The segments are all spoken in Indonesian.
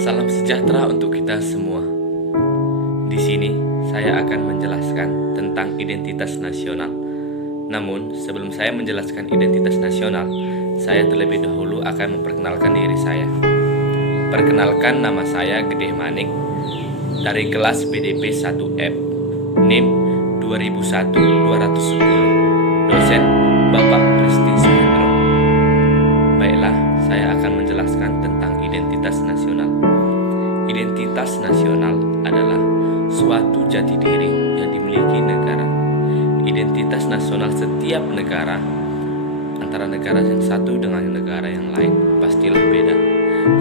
Salam sejahtera untuk kita semua. Di sini saya akan menjelaskan tentang identitas nasional. Namun, sebelum saya menjelaskan identitas nasional, saya terlebih dahulu akan memperkenalkan diri saya. Perkenalkan, nama saya Gede Manik dari kelas BDP 1F, NIM 2001-210. Dosen Bapak Kristi Suhendro. Baiklah, saya akan menjelaskan tentang identitas nasional. Identitas nasional adalah suatu jati diri yang dimiliki negara. Identitas nasional setiap negara antara negara yang satu dengan negara yang lain pastilah beda,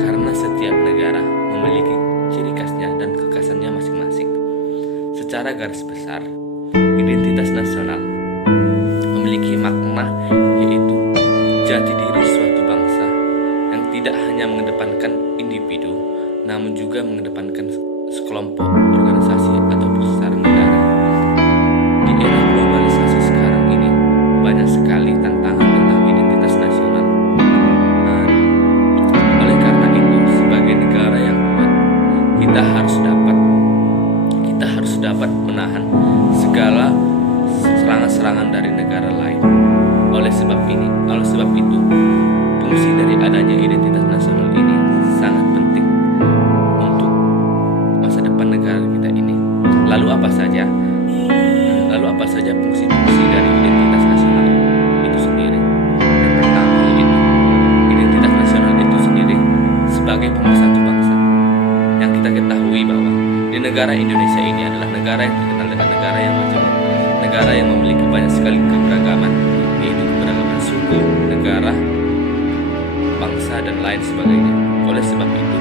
karena setiap negara memiliki ciri khasnya dan kekhasannya masing-masing. Secara garis besar, identitas nasional memiliki makna, yaitu jati diri suatu bangsa yang tidak hanya mengedepankan individu, namun juga mengedepankan sekelompok organisasi atau pusaran negara. Di era globalisasi sekarang ini, banyak sekali tantangan tentang identitas nasional. Oleh karena itu, sebagai negara yang kuat, kita harus dapat menahan segala serangan-serangan dari negara lain. Oleh sebab itu, fungsi dari adanya identitas nasional ini sangat penting untuk masa depan negara kita ini. Lalu apa saja fungsi-fungsi dari identitas nasional itu sendiri? Yang pertama yaitu identitas nasional itu sendiri sebagai pemersatu bangsa. Yang kita ketahui bahwa di negara Indonesia ini adalah negara yang terkenal dengan negara yang majemuk, negara yang memiliki banyak sekali keberagaman, yaitu keberagaman suku, negara, bangsa, dan lain sebagainya. Oleh sebab itu,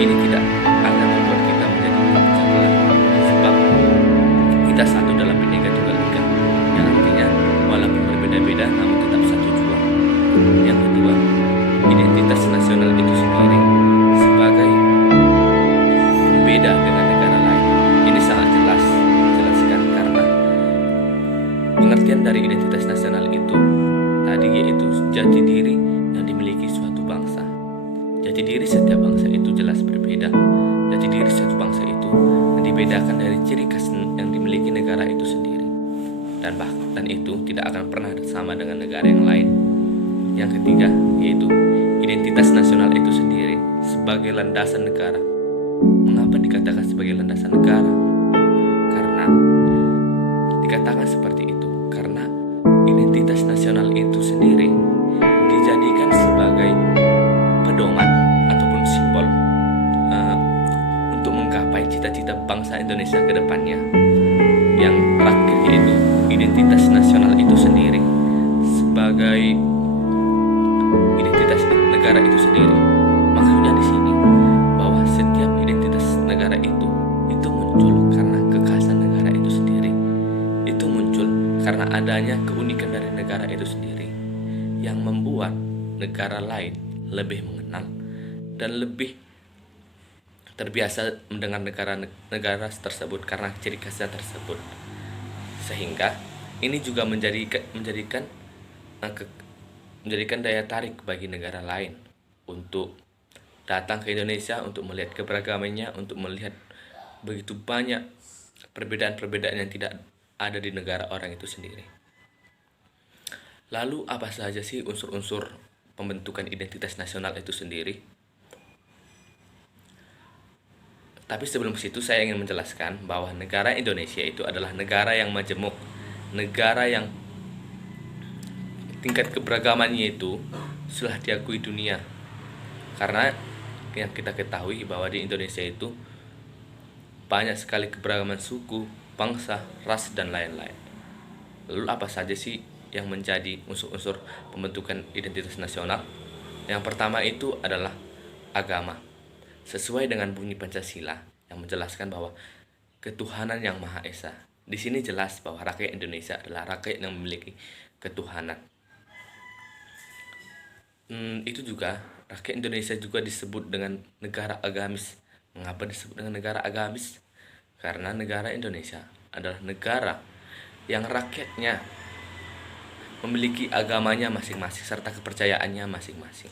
ini tidak akan membuat kita menjadi pecah belah, sebab kita satu dalam Bhinneka Tunggal Ika, yang artinya walaupun berbeda-beda namun tetap satu jua. Yang kedua, identitas nasional itu sendiri sebagai beda dengan negara lain. Ini sangat jelaskan karena pengertian dari identitas nasional itu tadi yaitu jati diri yang dimiliki suatu bangsa. Jati diri setiap bangsa itu jelas berbeda. Jati diri suatu bangsa itu dibedakan dari ciri khas yang dimiliki negara itu sendiri, dan itu tidak akan pernah sama dengan negara yang lain. Yang ketiga yaitu identitas nasional itu sendiri sebagai landasan negara. Mengapa dikatakan sebagai landasan negara? Karena dikatakan seperti itu karena identitas nasional itu sendiri dijadikan sebagai pedoman ataupun simbol untuk menggapai cita-cita bangsa Indonesia ke depannya. Yang terakhir yaitu identitas nasional itu sendiri sebagai identitas negara itu sendiri. Maksudnya di sini bahwa setiap identitas negara itu muncul karena kekhasan negara itu sendiri. Itu muncul karena adanya keunikan dari negara itu sendiri yang membuat negara lain lebih mengenal dan lebih terbiasa mendengar negara tersebut karena ciri khasnya tersebut. Sehingga ini juga menjadikan daya tarik bagi negara lain untuk datang ke Indonesia untuk melihat keberagamannya, untuk melihat begitu banyak perbedaan-perbedaan yang tidak ada di negara orang itu sendiri. Lalu apa saja sih unsur-unsur pembentukan identitas nasional itu sendiri? Tapi sebelum situ saya ingin menjelaskan bahwa negara Indonesia itu adalah negara yang majemuk, negara yang tingkat keberagamannya itu sudah diakui dunia. Karena yang kita ketahui bahwa di Indonesia itu banyak sekali keberagaman suku, bangsa, ras, dan lain-lain. Lalu apa saja sih yang menjadi unsur-unsur pembentukan identitas nasional? Yang pertama itu adalah agama. Sesuai dengan bunyi Pancasila yang menjelaskan bahwa ketuhanan yang Maha Esa. Di sini jelas bahwa rakyat Indonesia adalah rakyat yang memiliki ketuhanan. Itu juga rakyat Indonesia juga disebut dengan negara agamis. Mengapa disebut dengan negara agamis? Karena negara Indonesia adalah negara yang rakyatnya memiliki agamanya masing-masing serta kepercayaannya masing-masing.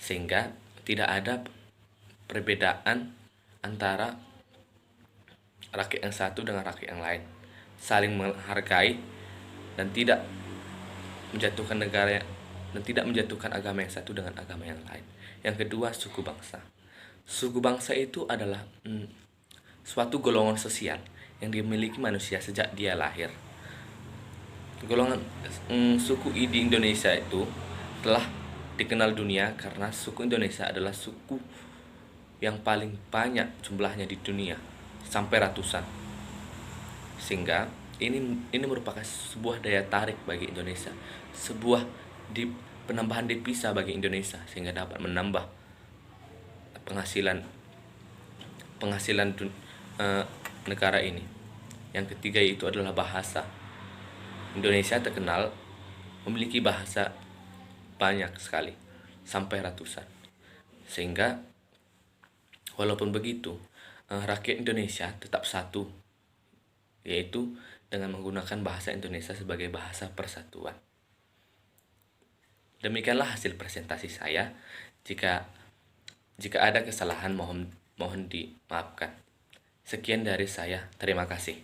Sehingga tidak ada perbedaan antara rakyat yang satu dengan rakyat yang lain, saling menghargai dan tidak menjatuhkan negara dan tidak menjatuhkan agama yang satu dengan agama yang lain. Yang kedua, suku bangsa. Suku bangsa itu adalah suatu golongan sosial yang dimiliki manusia sejak dia lahir. Golongan suku di Indonesia itu telah dikenal dunia karena suku Indonesia adalah suku yang paling banyak jumlahnya di dunia, sampai ratusan. Sehingga ini merupakan sebuah daya tarik bagi Indonesia, sebuah penambahan devisa bagi Indonesia sehingga dapat menambah penghasilan negara ini. Yang ketiga itu adalah bahasa. Indonesia terkenal memiliki bahasa banyak sekali, sampai ratusan. Sehingga walaupun begitu, rakyat Indonesia tetap satu, yaitu dengan menggunakan bahasa Indonesia sebagai bahasa persatuan. Demikianlah hasil presentasi saya. Jika ada kesalahan mohon dimaafkan. Sekian dari saya. Terima kasih.